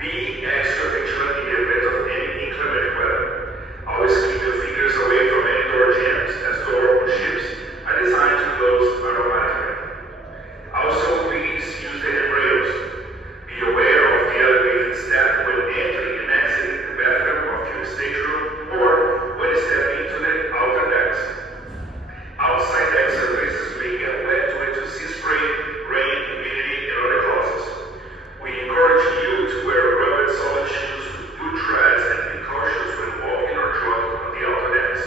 Be extra vigilant in the event of any inclement weather. Always keep your fingers away from indoor jams, as door ships are designed to close automatically. Also, please use the handrails. Be aware of the elevated step when entering and exiting the bathroom of your stateroom or when stepping into the outer decks. Outside deck surfaces may get wet due to sea spray, rain, humidity, and other causes. We encourage you to wear rugged solid shoes with good treads and be cautious when walking or jogging on the outer decks.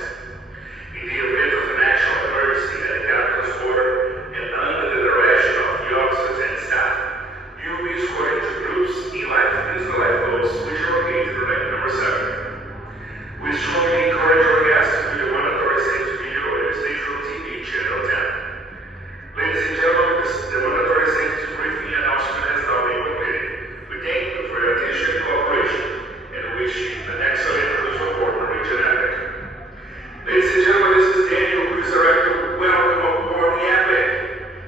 In the event of an actual emergency at Captain's Quarter and under the direction of the officers and staff, you will be escorted to groups in lifeboats which are located on deck number 7. We strongly encourage our guests to view the mandatory safety video on the Stateroom TV channel 10. Ladies and gentlemen, the mandatory safety briefing announcement has now been completed. We thank you for your attention and cooperation and wish you an excellent cruise aboard Norwegian Epic. Ladies and gentlemen, this is Daniel, cruise director. Welcome aboard the Epic.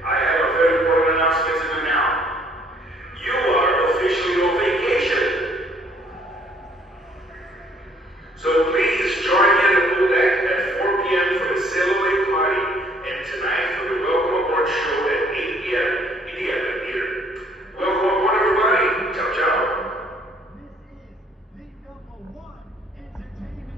I have a very important announcement to do now. You are officially on vacation. So please join me at the pool deck at 4 p.m. for the sail away party and tonight for the welcome aboard show at 8 p.m. in the Epic Theater. Welcome aboard, everybody. Ciao, ciao. This is the #1 entertainment